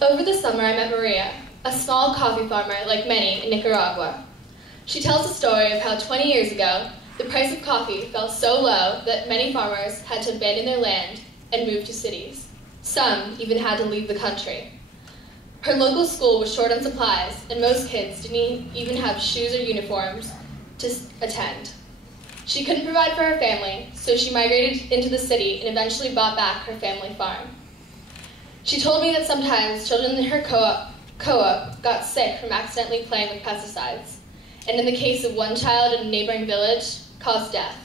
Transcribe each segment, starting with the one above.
Over the summer, I met Maria, a small coffee farmer like many in Nicaragua. She tells a story of how 20 years ago, the price of coffee fell so low that many farmers had to abandon their land and move to cities. Some even had to leave the country. Her local school was short on supplies, and most kids didn't even have shoes or uniforms to attend. She couldn't provide for her family, so she migrated into the city and eventually bought back her family farm. She told me that sometimes children in her co-op got sick from accidentally playing with pesticides, and in the case of one child in a neighboring village, caused death.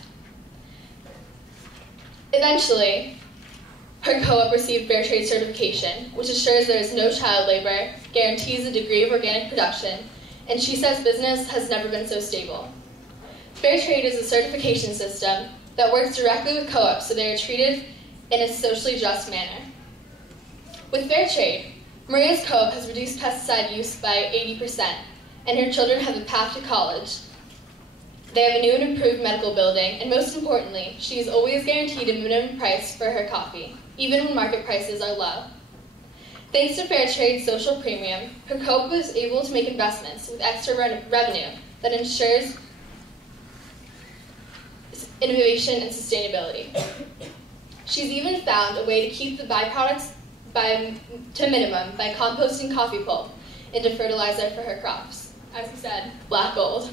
Eventually, her co-op received Fair Trade certification, which assures there is no child labor, guarantees a degree of organic production, and she says business has never been so stable. Fair Trade is a certification system that works directly with co-ops so they are treated in a socially just manner. With Fair Trade, Maria's co-op has reduced pesticide use by 80%, and her children have a path to college. They have a new and improved medical building, and most importantly, she is always guaranteed a minimum price for her coffee, even when market prices are low. Thanks to Fair Trade's social premium, her co-op was able to make investments with extra revenue that ensures innovation and sustainability. She's even found a way to keep the byproducts to a minimum by composting coffee pulp into fertilizer for her crops. As we said, black gold.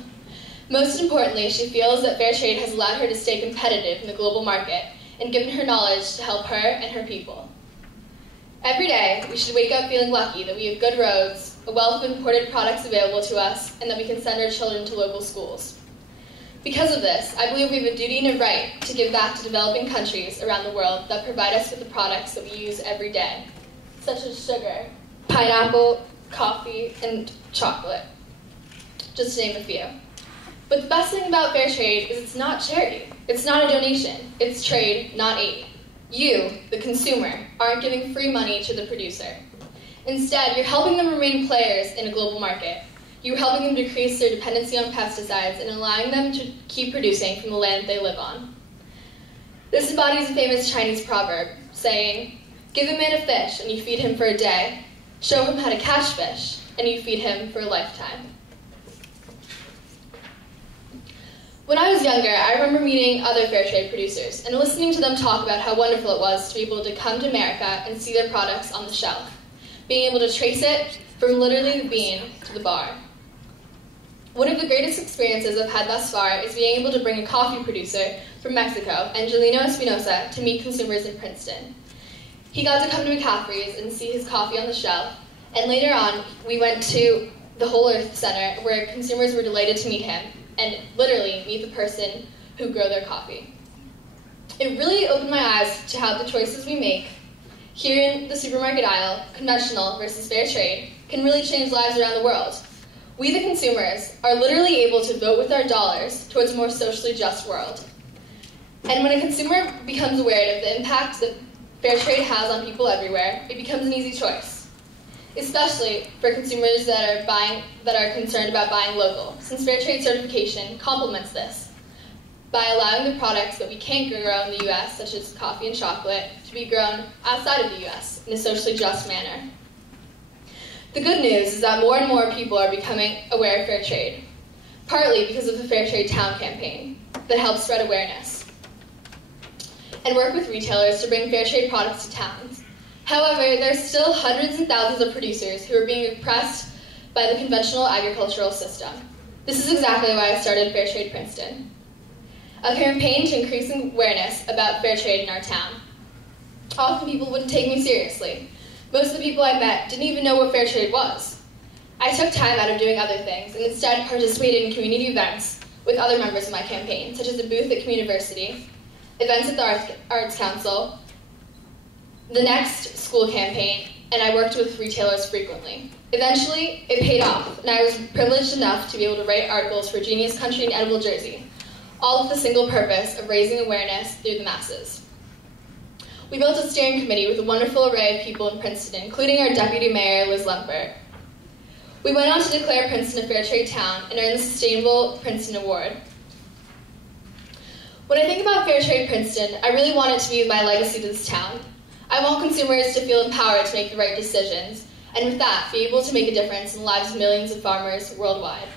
Most importantly, she feels that Fair Trade has allowed her to stay competitive in the global market and given her knowledge to help her and her people. Every day, we should wake up feeling lucky that we have good roads, a wealth of imported products available to us, and that we can send our children to local schools. Because of this, I believe we have a duty and a right to give back to developing countries around the world that provide us with the products that we use every day, such as sugar, pineapple, coffee, and chocolate, just to name a few. But the best thing about Fair Trade is it's not charity. It's not a donation. It's trade, not aid. You, the consumer, aren't giving free money to the producer. Instead, you're helping them remain players in a global market. You're helping them decrease their dependency on pesticides and allowing them to keep producing from the land they live on. This embodies a famous Chinese proverb saying, "Give a man a fish and you feed him for a day. Show him how to catch fish and you feed him for a lifetime." When I was younger, I remember meeting other Fair Trade producers and listening to them talk about how wonderful it was to be able to come to America and see their products on the shelf, being able to trace it from literally the bean to the bar. One of the greatest experiences I've had thus far is being able to bring a coffee producer from Mexico, Angelino Espinosa, to meet consumers in Princeton. He got to come to McCaffrey's and see his coffee on the shelf, and later on, we went to the Whole Earth Center where consumers were delighted to meet him and literally meet the person who grew their coffee. It really opened my eyes to how the choices we make here in the supermarket aisle, conventional versus fair trade, can really change lives around the world. We, the consumers, are literally able to vote with our dollars towards a more socially just world. And when a consumer becomes aware of the impact that fair trade has on people everywhere, it becomes an easy choice, especially for consumers that are concerned about buying local, since fair trade certification complements this by allowing the products that we can't grow in the U.S., such as coffee and chocolate, to be grown outside of the U.S. in a socially just manner. The good news is that more and more people are becoming aware of fair trade, partly because of the Fair Trade Town campaign that helps spread awareness and work with retailers to bring fair trade products to towns. However, there are still hundreds and thousands of producers who are being oppressed by the conventional agricultural system. This is exactly why I started Fair Trade Princeton, a campaign to increase awareness about fair trade in our town. Often people wouldn't take me seriously. Most of the people I met didn't even know what fair trade was. I took time out of doing other things and instead participated in community events with other members of my campaign, such as a booth at Community University, events at the Arts Council, the Next School campaign, and I worked with retailers frequently. Eventually, it paid off, and I was privileged enough to be able to write articles for Genius Country and Edible Jersey, all with the single purpose of raising awareness through the masses. We built a steering committee with a wonderful array of people in Princeton, including our Deputy Mayor, Liz Lempert. We went on to declare Princeton a fair trade town and earn the Sustainable Princeton Award. When I think about Fair Trade Princeton, I really want it to be my legacy to this town. I want consumers to feel empowered to make the right decisions and with that, be able to make a difference in the lives of millions of farmers worldwide.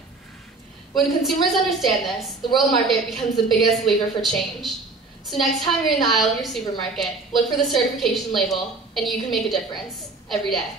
When consumers understand this, the world market becomes the biggest lever for change. So next time you're in the aisle of your supermarket, look for the certification label, and you can make a difference every day.